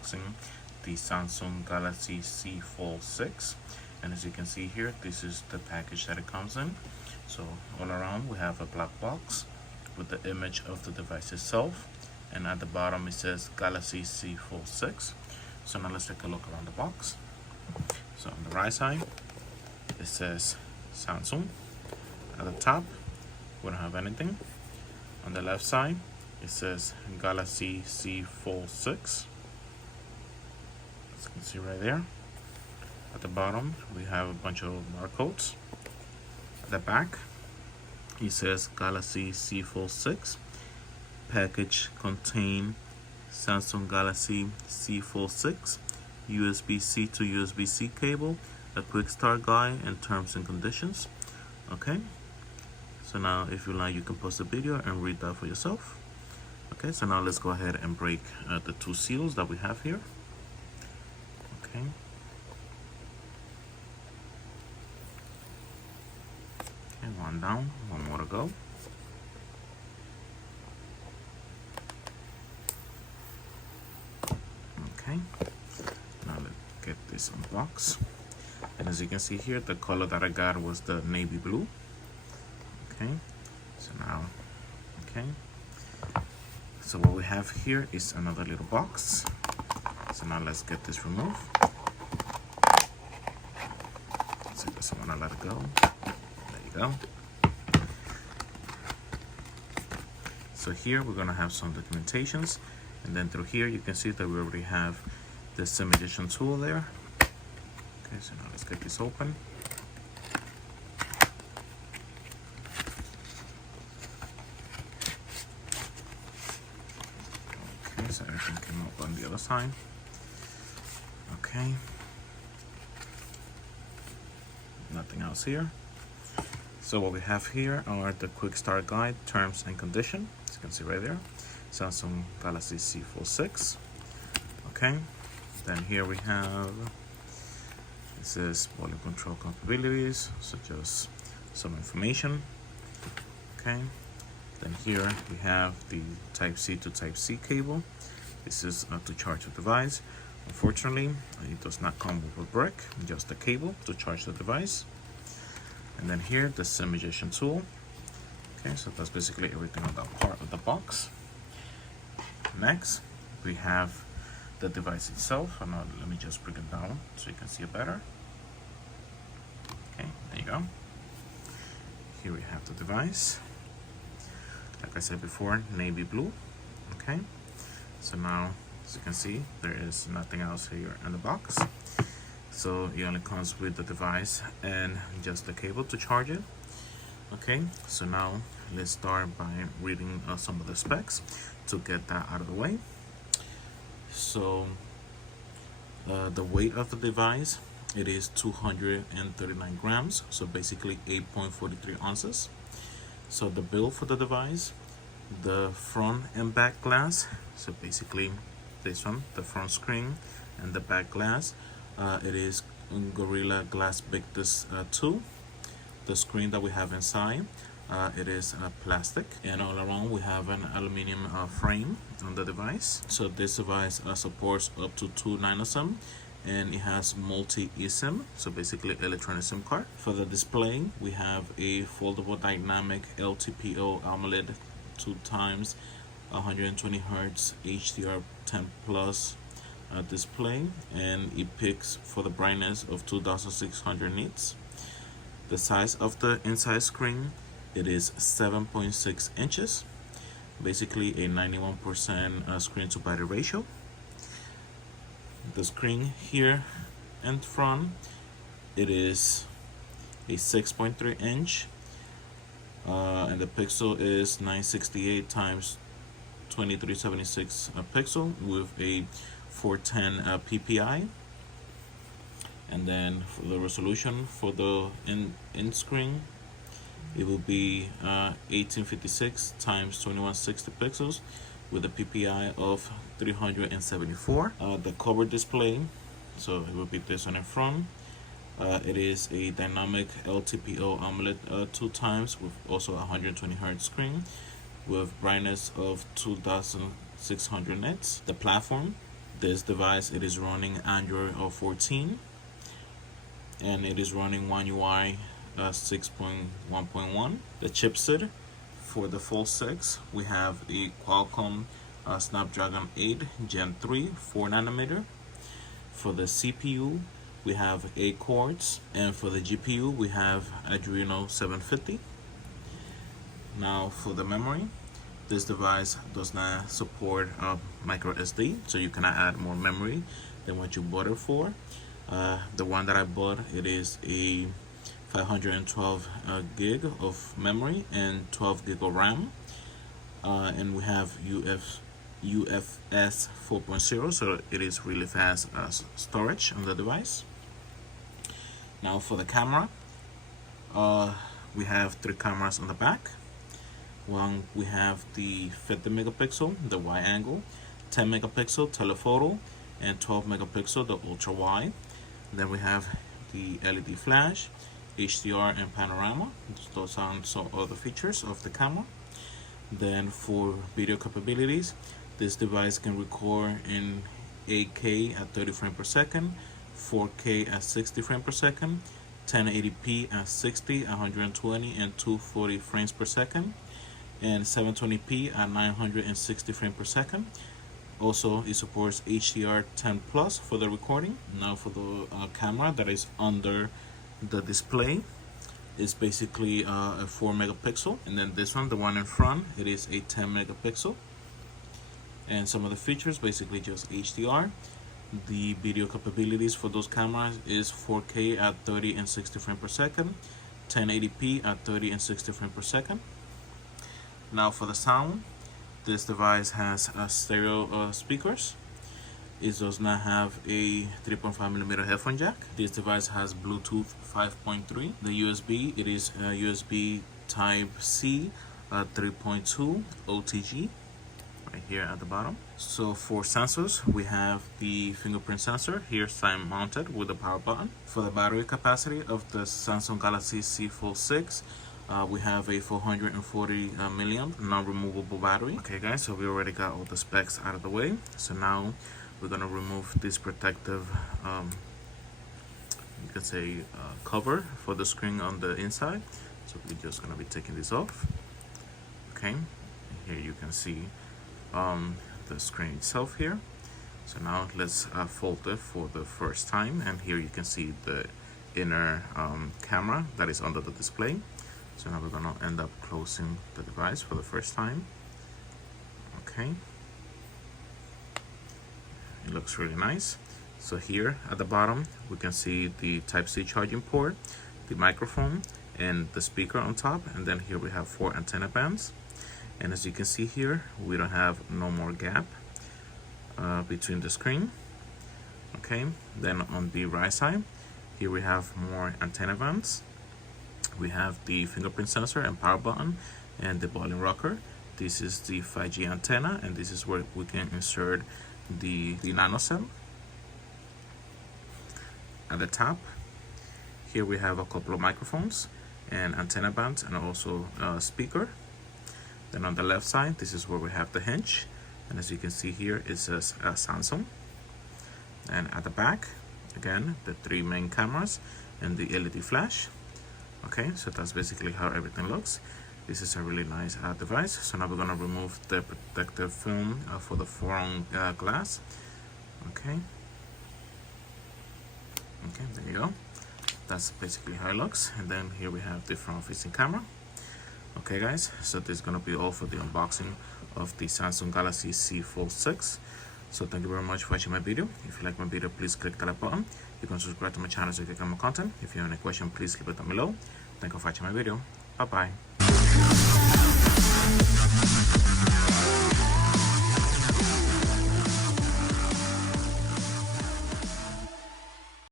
unboxing the Samsung Galaxy Z Fold6, and as you can see here, this is the package that it comes in. So all around we have a black box with the image of the device itself, and at the bottom it says Galaxy Z Fold6. So now let's take a look around the box. So on the right side it says Samsung. At the top we don't have anything. On the left side it says Galaxy Z Fold6, as you can see right there. At the bottom we have a bunch of barcodes. At the back it says Galaxy Z Fold6. Package contain Samsung Galaxy Z Fold6, USB-C to USB-C cable, a quick start guide, and terms and conditions. Okay, so now if you like, you can pause the video and read that for yourself. Okay, so now let's go ahead and break the two seals that we have here. Okay. Okay, one down, one more to go. Okay, now let's get this unboxed. And as you can see here, the color that I got was the navy blue. Okay, so now, okay, so what we have here is another little box. So now let's get this removed. So I just want to let it go. There you go. So here we're going to have some documentations, and then through here you can see that we already have the simulation tool there. Okay, so now let's get this open. Okay, so everything came up on the other side. Okay, nothing else here. So what we have here are the quick start guide, terms and condition, as you can see right there. Samsung Galaxy Z Fold6. Okay, then here we have, it says volume control capabilities, such as some information. Okay, then here we have the Type-C to Type-C cable. This is to charge the device. Unfortunately, it does not come with a brick, just a cable to charge the device. And then here, the simulation tool. Okay, so that's basically everything on that part of the box. Next, we have the device itself. And now let me just bring it down so you can see it better. Okay, there you go. Here we have the device. Like I said before, navy blue. Okay, so now as you can see, there is nothing else here in the box. So it only comes with the device and just the cable to charge it. Okay, so now let's start by reading some of the specs to get that out of the way. So the weight of the device, it is 239 grams, so basically 8.43 ounces. So the build for the device, the front and back glass, so basically this one, the front screen and the back glass, it is Gorilla Glass Victus 2. The screen that we have inside, it is plastic, and all around we have an aluminum frame on the device. So this device supports up to 2 nano-SIM, and it has multi-eSIM, so basically electronic SIM card. For the display, we have a foldable dynamic LTPO AMOLED 2x 120 Hz HDR10 Plus display, and it picks for the brightness of 2600 nits. The size of the inside screen, it is 7.6 inches, basically a 91% screen to body ratio. The screen here in front, it is a 6.3 inch, and the pixel is 968 times 2376 pixel with a 410 ppi. And then for the resolution for the in screen, it will be 1856 times 2160 pixels with a ppi of 374. The cover display, so it will be this one in front. It is a dynamic LTPO AMOLED 2x with also 120 Hz screen with brightness of 2600 nits. The platform, This device, it is running Android 14, and it is running One UI 6.1.1. The chipset for the Fold 6, we have a Qualcomm Snapdragon 8 Gen 3 4nm. For the CPU, we have 8 cores, and for the GPU, we have Adreno 750. Now for the memory, this device does not support micro SD, so you cannot add more memory than what you bought it for. The one that I bought, it is a 512 gig of memory and 12 gig of RAM, and we have UFS 4.0, so it is really fast storage on the device. Now for the camera, we have 3 cameras on the back. One, we have the 50 megapixel, the wide angle, 10 megapixel telephoto, and 12 megapixel, the ultra wide. Then we have the LED flash, HDR, and panorama. Those are some other features of the camera. Then for video capabilities, this device can record in 8K at 30 frames per second, 4K at 60 frames per second, 1080p at 60, 120, and 240 frames per second, and 720p at 960 frames per second. Also, it supports HDR10 Plus for the recording. Now for the camera that is under the display, is basically a 4 megapixel, and then this one, the one in front, it is a 10 megapixel. And some of the features, basically just HDR. The video capabilities for those cameras is 4K at 30 and 60 frames per second, 1080p at 30 and 60 frames per second. Now for the sound, this device has stereo speakers. It does not have a 3.5mm headphone jack. This device has Bluetooth 5.3. The USB, it is USB Type-C 3.2 OTG right here at the bottom. So for sensors, we have the fingerprint sensor here side mounted with the power button. For the battery capacity of the Samsung Galaxy Z Fold6, we have a 440 milliamp non-removable battery. Okay guys, so we already got all the specs out of the way. So now we're gonna remove this protective, you can say, cover for the screen on the inside. So we're just gonna be taking this off. Okay, here you can see the screen itself here. So now let's fold it for the first time, and here you can see the inner camera that is under the display. So now we're gonna end up closing the device for the first time. Okay, it looks really nice. So here at the bottom, we can see the Type-C charging port, the microphone, and the speaker on top. And then here we have 4 antenna bands. And as you can see here, we don't have no more gap between the screen. Okay, then on the right side, here we have more antenna bands. We have the fingerprint sensor and power button and the volume rocker. This is the 5G antenna, and this is where we can insert the nano cell. At the top, here we have a couple of microphones and antenna bands and also a speaker. Then on the left side, this is where we have the hinge, and as you can see here, it says Samsung. And at the back, again, the 3 main cameras and the LED flash. Okay, so that's basically how everything looks. This is a really nice device. So now we're gonna remove the protective film for the front glass. Okay, there you go. That's basically how it looks. And then here we have the front-facing camera. Okay guys, so this is gonna be all for the unboxing of the Samsung Galaxy Z Fold6. So thank you very much for watching my video. If you like my video, please click the like button. You can subscribe to my channel so you can get more content. If you have any question, please leave it down below. Thank you for watching my video. Bye bye.